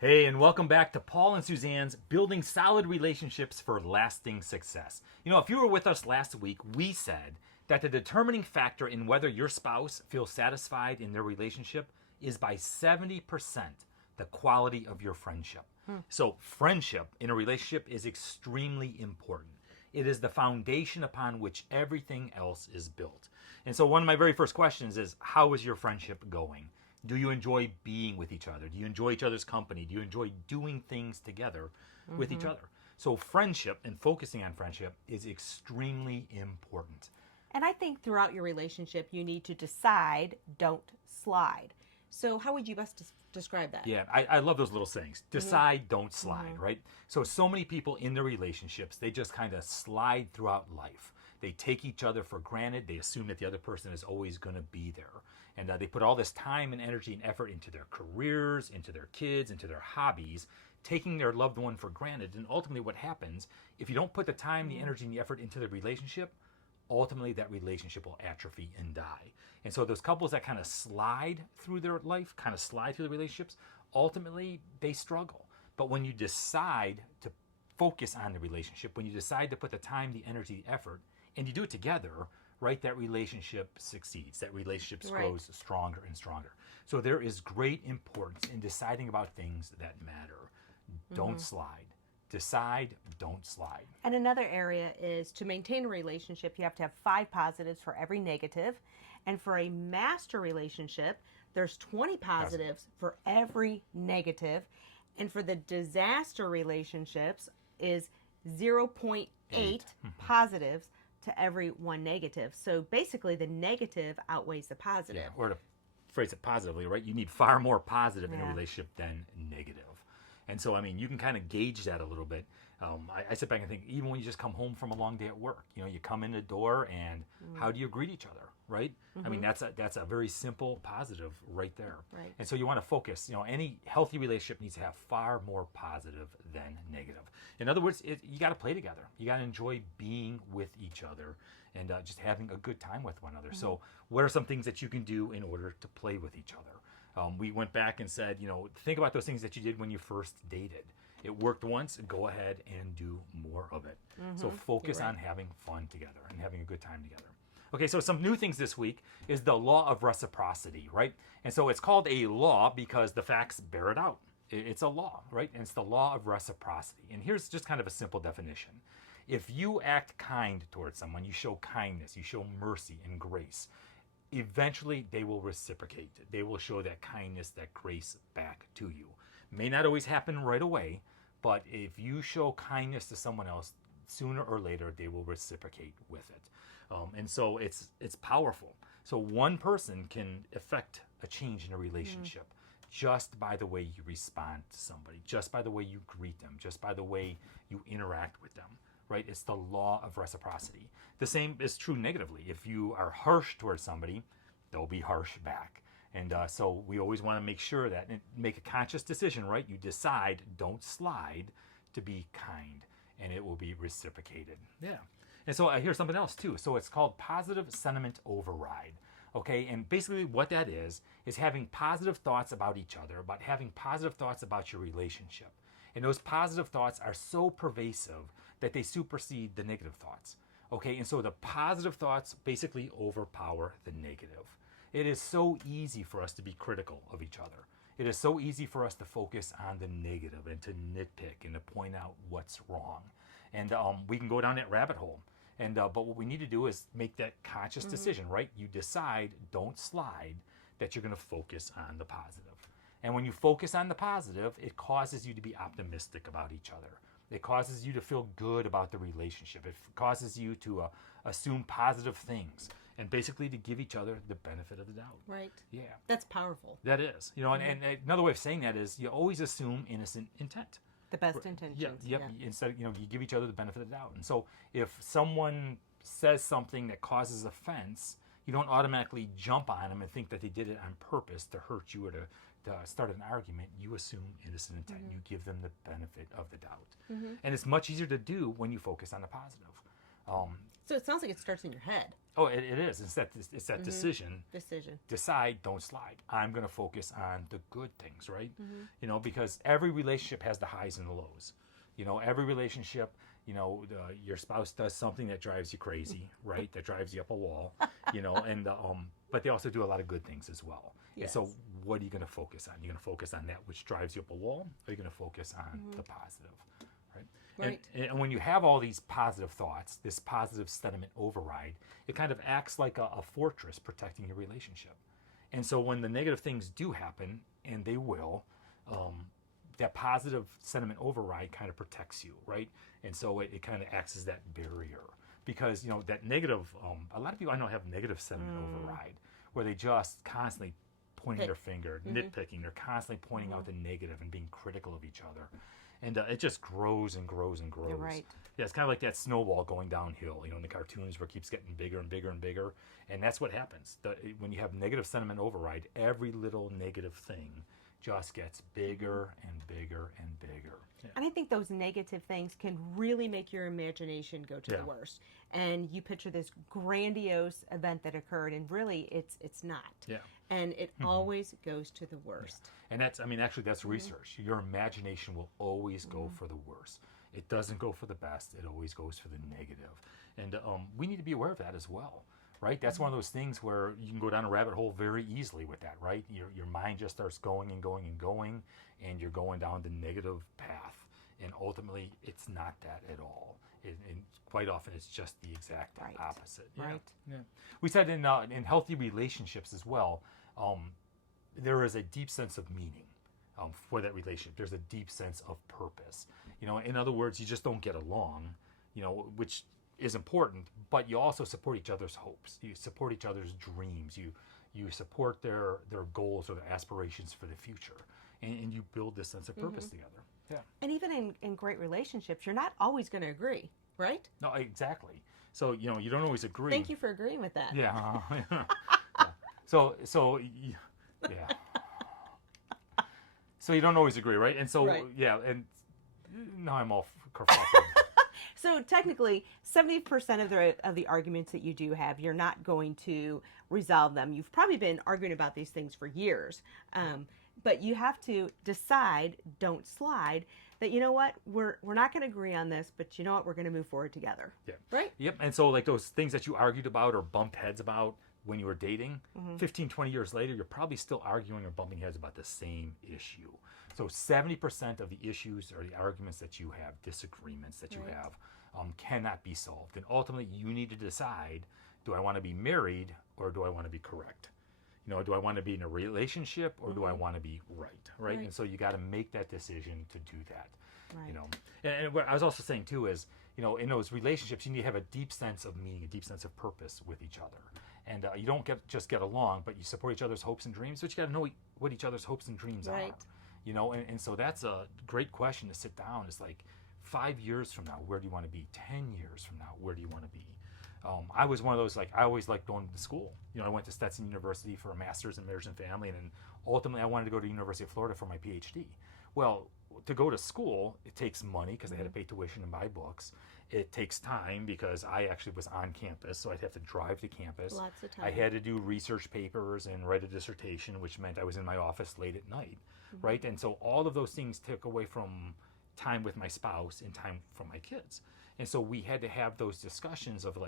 Hey, and welcome back to Paul and Suzanne's Building Solid Relationships for Lasting Success. If you were with us last week, we said that the determining factor in whether your spouse feels satisfied in their relationship is by 70% the quality of your friendship. So, friendship in a relationship is extremely important. It is the foundation upon which everything else is built. And so, one of my very first questions is, how is your friendship going? Do you enjoy being with each other? Do you enjoy each other's company? Do you enjoy doing things together with each other? So, friendship and focusing on friendship is extremely important. And I think throughout your relationship, you need to decide, don't slide. So, how would you best describe that? Yeah, I love those little sayings. Decide, don't slide, right? So many people in their relationships, they just kind of slide throughout life. They take each other for granted. They assume that the other person is always going to be there. And they put all this time and energy and effort into their careers, into their kids, into their hobbies, taking their loved one for granted. And ultimately, what happens, if you don't put the time, the energy, and the effort into the relationship, ultimately that relationship will atrophy and die. And so those couples that kind of slide through their life, kind of slide through the relationships, ultimately they struggle. But when you decide to focus on the relationship, when you decide to put the time, the energy, the effort, and you do it together, right, that relationship succeeds. That relationship grows stronger and stronger. So there is great importance in deciding about things that matter. Don't slide. Decide, don't slide. And another area is to maintain a relationship, you have to have 5 positives for every negative. And for a master relationship, there's 20 positives for every negative. And for the disaster relationships is 0.8 positives to every 1 negative. So basically the negative outweighs the positive. Yeah, or to phrase it positively, right? You need far more positive in a relationship than negative. And so, you can kind of gauge that a little bit. I sit back and think, even when you just come home from a long day at work, you come in the door and how do you greet each other, right? That's a very simple positive right there. Right. And so you want to focus. Any healthy relationship needs to have far more positive than negative. In other words, you got to play together. You got to enjoy being with each other and just having a good time with one another. So what are some things that you can do in order to play with each other? We went back and said, think about those things that you did when you first dated. It worked once, go ahead and do more of it. So focus on having fun together and having a good time together. Okay, so some new things this week is the law of reciprocity, right? And so it's called a law because the facts bear it out. It's a law, right? And it's the law of reciprocity. And here's just kind of a simple definition. If you act kind towards someone, you show kindness, you show mercy and grace, eventually they will reciprocate. They will show that kindness, that grace back to you. May not always happen right away, but if you show kindness to someone else, sooner or later they will reciprocate with it. And so it's powerful. So one person can affect a change in a relationship just by the way you respond to somebody, just by the way you greet them, just by the way you interact with them. Right? It's the law of reciprocity. The same is true negatively. If you are harsh towards somebody, they'll be harsh back. And so we always want to make sure that, and make a conscious decision, right? You decide, don't slide, to be kind, and it will be reciprocated. Yeah. And so here's something else too. So it's called positive sentiment override. Okay, and basically what that is having positive thoughts about each other, about having positive thoughts about your relationship. And those positive thoughts are so pervasive that they supersede the negative thoughts. Okay, and so the positive thoughts basically overpower the negative. It is so easy for us to be critical of each other. It is so easy for us to focus on the negative and to nitpick and to point out what's wrong. And we can go down that rabbit hole. And but what we need to do is make that conscious decision, right? You decide, don't slide, that you're going to focus on the positive. And when you focus on the positive, it causes you to be optimistic about each other. It causes you to feel good about the relationship. It causes you to assume positive things and basically to give each other the benefit of the doubt. Right. Yeah. That's powerful. That is. And another way of saying that is you always assume innocent intent. The best intentions. Yep. Instead, you give each other the benefit of the doubt. And so if someone says something that causes offense, you don't automatically jump on them and think that they did it on purpose to hurt you or to start an argument. You assume innocent intent. You give them the benefit of the doubt. And it's much easier to do when you focus on the positive. So it sounds like it starts in your head. Oh, it is. It's that decision. Decision. Decide, don't slide. I'm going to focus on the good things, right? Because every relationship has the highs and the lows. Every relationship, your spouse does something that drives you crazy, right? That drives you up a wall, and but they also do a lot of good things as well. Yes. And so what are you going to focus on? You're going to focus on that which drives you up a wall, or are you going to focus on the positive, right? Right. And when you have all these positive thoughts, this positive sentiment override, it kind of acts like a fortress protecting your relationship. And so when the negative things do happen, and they will, that positive sentiment override kind of protects you, right? And so it kind of acts as that barrier. Because, that negative, a lot of people I know have negative sentiment override, where they just constantly pointing their finger, nitpicking. They're constantly pointing out the negative and being critical of each other. And it just grows and grows and grows. You're right. Yeah, it's kind of like that snowball going downhill, in the cartoons where it keeps getting bigger and bigger and bigger. And that's what happens. When you have negative sentiment override, every little negative thing just gets bigger and bigger and bigger. Yeah. And I think those negative things can really make your imagination go to the worst. And you picture this grandiose event that occurred, and really it's not. Yeah. And it always goes to the worst. Yeah. And that's research. Your imagination will always go for the worst. It doesn't go for the best. It always goes for the negative. And we need to be aware of that as well. Right? That's one of those things where you can go down a rabbit hole very easily with that, right? Your mind just starts going and going and going, and you're going down the negative path. And ultimately, it's not that at all. And quite often, it's just the exact opposite. Yeah. Right. Yeah. We said in healthy relationships as well, there is a deep sense of meaning for that relationship. There's a deep sense of purpose. In other words, you just don't get along, which is important, but you also support each other's hopes. You support each other's dreams. You support their goals or their aspirations for the future, and you build this sense of purpose together. Yeah. And even in great relationships, you're not always going to agree, right? No, exactly. So you don't always agree. Thank you for agreeing with that. Yeah. Yeah. So yeah. So you don't always agree, right? And so and now I'm all kerfuffled. So technically, 70% of the arguments that you do have, you're not going to resolve them. You've probably been arguing about these things for years. But you have to decide, don't slide, that you know what, we're not going to agree on this, but you know what, we're going to move forward together. Yeah. Right? Yep. And so like those things that you argued about or bumped heads about when you were dating, 15, 20 years later, you're probably still arguing or bumping heads about the same issue. So 70% of the issues or the arguments that you have, disagreements that you have, cannot be solved. And ultimately, you need to decide, do I want to be married or do I want to be correct? Do I want to be in a relationship or do I want to be right? And so you got to make that decision to do that. Right. And what I was also saying too is, in those relationships, you need to have a deep sense of meaning, a deep sense of purpose with each other. And you don't just get along, but you support each other's hopes and dreams, but you got to know what each other's hopes and dreams are. And so that's a great question to sit down. It's like, 5 years from now, where do you want to be? 10 years from now, where do you want to be? I was one of those, I always liked going to school. I went to Stetson University for a master's in marriage and family, and then ultimately I wanted to go to the University of Florida for my PhD. Well, to go to school, it takes money because I had to pay tuition and buy books. It takes time because I actually was on campus, so I'd have to drive to campus. Lots of time. I had to do research papers and write a dissertation, which meant I was in my office late at night, right? And so all of those things took away from time with my spouse and time from my kids. And so we had to have those discussions of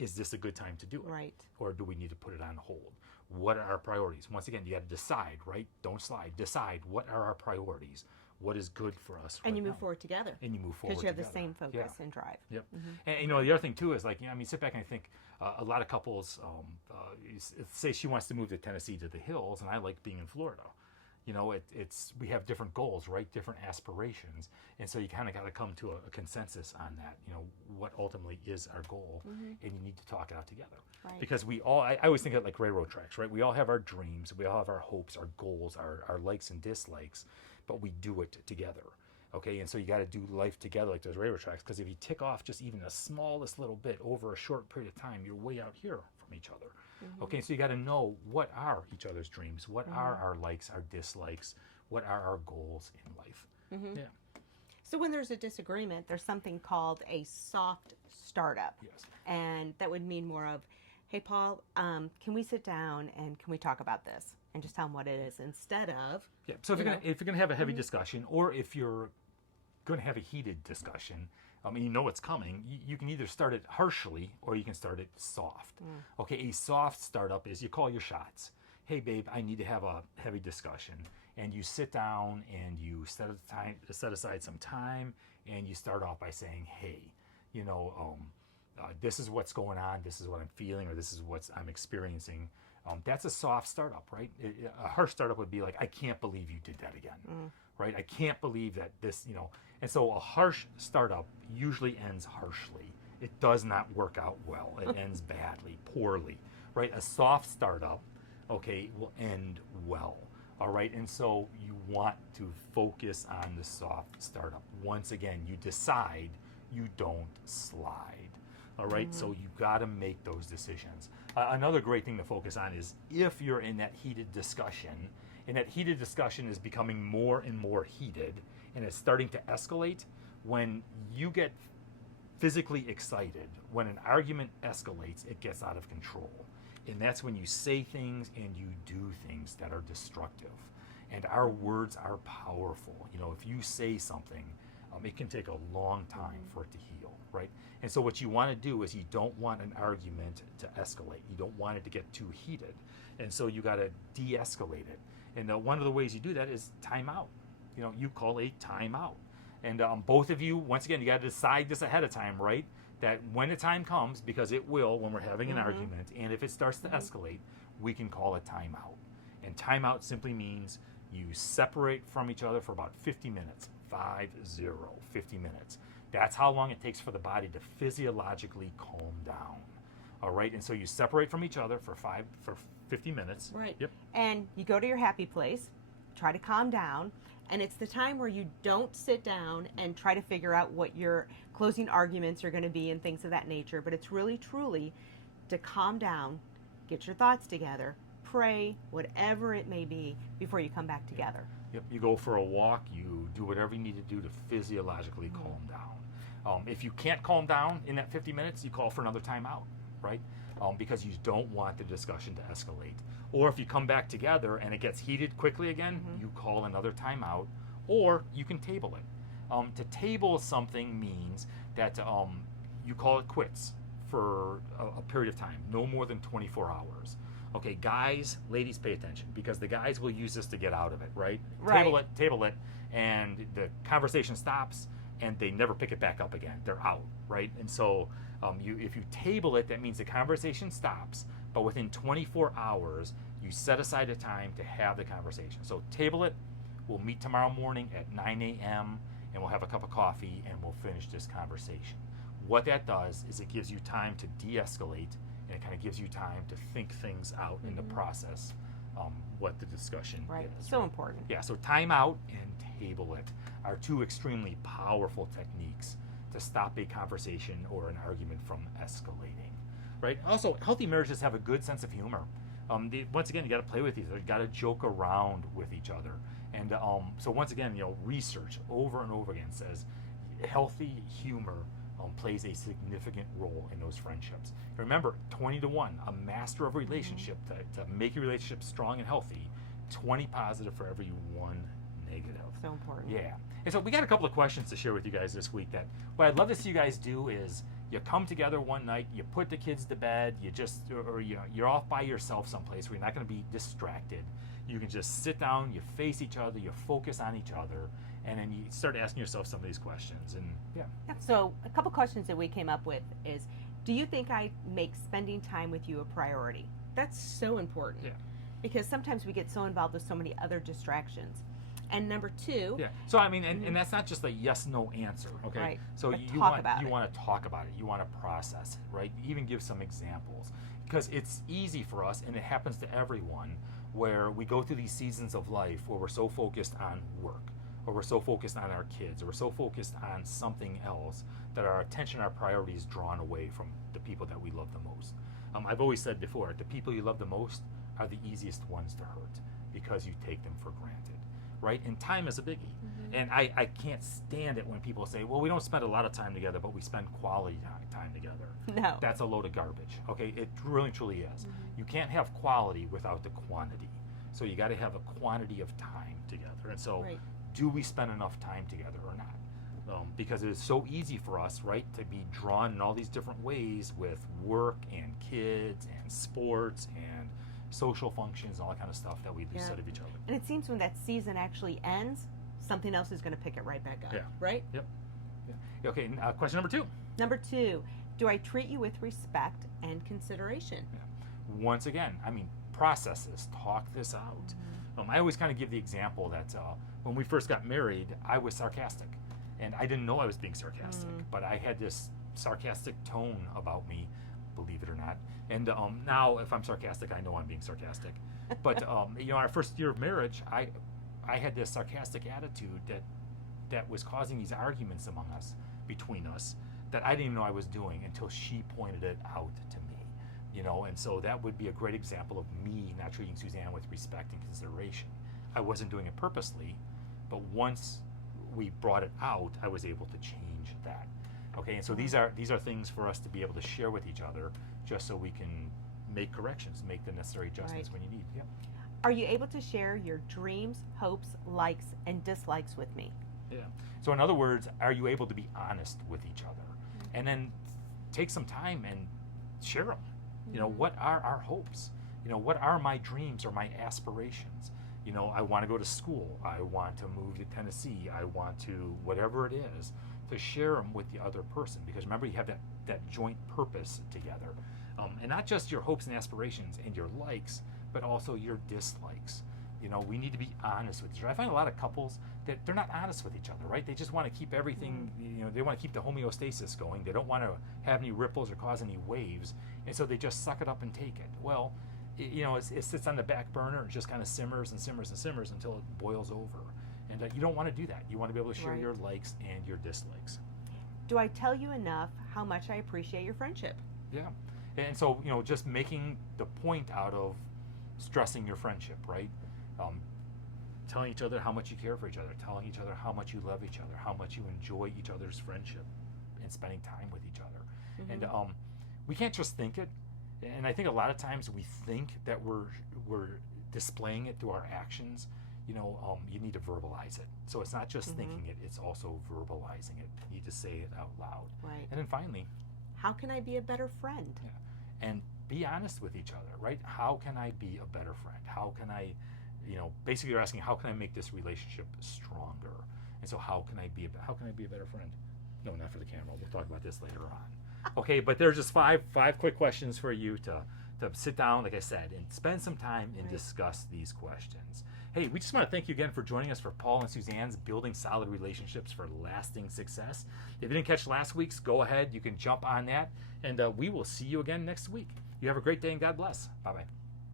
is this a good time to do it? Right. Or do we need to put it on hold? What are our priorities? Once again, you got to decide, right? Don't slide. Decide what are our priorities? What is good for us? And you move forward together. And you move forward because you have together. the same focus and drive. Yep. And the other thing too is sit back and I think a lot of couples say she wants to move to Tennessee to the hills, and I like being in Florida. We have different goals, right? Different aspirations. And so you kind of got to come to a consensus on that, what ultimately is our goal, and you need to talk it out together. Right. Because I always think of it like railroad tracks, right? We all have our dreams, we all have our hopes, our goals, our likes and dislikes, but we do it together. Okay, and so you got to do life together like those railroad tracks, because if you tick off just even the smallest little bit over a short period of time, you're way out here from each other. Okay, so you got to know what are each other's dreams, what are our likes, our dislikes, what are our goals in life. Yeah. So when there's a disagreement, there's something called a soft startup. Yes. And that would mean more of, hey, Paul, can we sit down and can we talk about this? And just tell them what it is instead of... Yeah. So if you're gonna have a heavy discussion, or if you're going to have a heated discussion, and you know it's coming, you can either start it harshly or you can start it soft. Okay, a soft startup is you call your shots. Hey, babe, I need to have a heavy discussion. And you sit down and you set aside some time, and you start off by saying, hey, this is what's going on, this is what I'm feeling, or this is what I'm experiencing. That's a soft startup, right? A harsh startup would be like, I can't believe you did that again, right? I can't believe that this, And so a harsh startup usually ends harshly. It does not work out well. It ends badly, poorly, right? A soft startup, okay, will end well, all right? And so you want to focus on the soft startup. Once again, you decide, you don't slide, all right? So you got to make those decisions. Another great thing to focus on is if you're in that heated discussion, and that heated discussion is becoming more and more heated, and it's starting to escalate, when you get physically excited, when an argument escalates, it gets out of control. And that's when you say things and you do things that are destructive. And our words are powerful. If you say something, it can take a long time for it to heal, right? And so what you want to do is you don't want an argument to escalate. You don't want it to get too heated. And so you got to de-escalate it. And one of the ways you do that is time out. You call a timeout. And both of you, once again, you got to decide this ahead of time, right? That when the time comes, because it will when we're having an argument, and if it starts to escalate, we can call a timeout. And timeout simply means you separate from each other for about 50 minutes. 50 minutes. That's how long it takes for the body to physiologically calm down. All right? And so you separate from each other for 50 minutes. Right. Yep. And you go to your happy place, try to calm down, and it's the time where you don't sit down and try to figure out what your closing arguments are going to be and things of that nature, but it's really, truly to calm down, get your thoughts together, pray, whatever it may be, before you come back together. Yep. You go for a walk, you do whatever you need to do to physiologically calm down. If you can't calm down in that 50 minutes, you call for another timeout, right? Because you don't want the discussion to escalate. Or if you come back together and it gets heated quickly again, you call another timeout, or you can table it. To table something means that you call it quits for a period of time, no more than 24 hours. Okay, guys, ladies, pay attention, because the guys will use this to get out of it, right? Right. Table it, and the conversation stops, and they never pick it back up again. They're out, right? And so if you table it, that means the conversation stops, but within 24 hours, you set aside a time to have the conversation. So table it. We'll meet tomorrow morning at 9 a.m., and we'll have a cup of coffee, and we'll finish this conversation. What that does is it gives you time to de-escalate, and it kind of gives you time to think things out in the process, what the discussion is. So important. Yeah, so time out and table it are two extremely powerful techniques to stop a conversation or an argument from escalating, right? Also, healthy marriages have a good sense of humor. Once again, you got to play with each other. You got to joke around with each other. And so once again, research over and over again says healthy humor plays a significant role in those friendships. Remember, 20-1, a master of relationship, to make your relationship strong and healthy, 20 positive for every 1 negative. So important. Yeah. And so we got a couple of questions to share with you guys this week. That what I'd love to see you guys do is you come together one night, you put the kids to bed, you're off by yourself someplace where you're not going to be distracted. You can just sit down, you face each other, you focus on each other, and then you start asking yourself some of these questions. And yeah. So a couple questions that we came up with is, do you think I make spending time with you a priority? That's so important. Yeah. Because sometimes we get so involved with so many other distractions. And number two. Yeah. So I mean, and that's not just a yes/no answer. Okay. Right. So But you talk want about you it. want to talk about it. You want to process it, right? Even give some examples, because it's easy for us, and it happens to everyone, where we go through these seasons of life where we're so focused on work, or we're so focused on our kids, or we're so focused on something else that our attention, our priority is drawn away from the people that we love the most. I've always said before, the people you love the most are the easiest ones to hurt, because you take them for granted. right? And time is a biggie. And I can't stand it when people say, well, we don't spend a lot of time together, but we spend quality time together. No. That's a load of garbage, okay? It really, truly is. You can't have quality without the quantity. So you got to have a quantity of time together. And so Right. do we spend enough time together or not? Because it is so easy for us, right, to be drawn in all these different ways with work and kids and sports and social functions and all that kind of stuff that we lose sight of each other. And it seems when that season actually ends, something else is going to pick it right back up. Yeah. Right? Yep. Yeah. Okay, question number 2. Number 2, do I treat you with respect and consideration? Once again, I mean, process this, talk this out. I always kind of give the example that when we first got married, I was sarcastic. And I didn't know I was being sarcastic, but I had this sarcastic tone about me, believe it or not. And now, if I'm sarcastic, I know I'm being sarcastic. But our first year of marriage, I had this sarcastic attitude that was causing these arguments among us, between us, that I didn't even know I was doing until she pointed it out to me. And so that would be a great example of me not treating Suzanne with respect and consideration. I wasn't doing it purposely, but once we brought it out, I was able to change that. Okay, and so these are things for us to be able to share with each other, just so we can make corrections, make the necessary adjustments when you need. Yep. Are you able to share your dreams, hopes, likes, and dislikes with me? Yeah. So in other words, are you able to be honest with each other, and then take some time and share them? What are our hopes? What are my dreams or my aspirations? I want to go to school. I want to move to Tennessee. I want to, whatever it is, to share them with the other person. Because remember, you have that joint purpose together. And not just your hopes and aspirations and your likes, but also your dislikes. We need to be honest with each other. I find a lot of couples that they're not honest with each other, right? They just want to keep everything, they want to keep the homeostasis going. They don't want to have any ripples or cause any waves. And so they just suck it up and take it. Well, it sits on the back burner and just kind of simmers and simmers and simmers until it boils over. And you don't want to do that. You want to be able to share your likes and your dislikes. Do I tell you enough how much I appreciate your friendship? Yeah. And so, just making the point out of stressing your friendship, right? Telling each other how much you care for each other, telling each other how much you love each other, how much you enjoy each other's friendship and spending time with each other. And we can't just think it. And I think a lot of times we think that we're displaying it through our actions. You need to verbalize it. So it's not just thinking it, it's also verbalizing it. You need to say it out loud. Right. And then finally, how can I be a better friend? Yeah. And be honest with each other, right? How can I be a better friend? How can I, basically you're asking, how can I make this relationship stronger? And so how can I be a better friend? No, not for the camera. We'll talk about this later on. Okay, but there's just five quick questions for you to sit down, like I said, and spend some time and discuss these questions. Hey, we just want to thank you again for joining us for Paul and Suzanne's Building Solid Relationships for Lasting Success. If you didn't catch last week's, go ahead. You can jump on that, and we will see you again next week. You have a great day, and God bless. Bye-bye.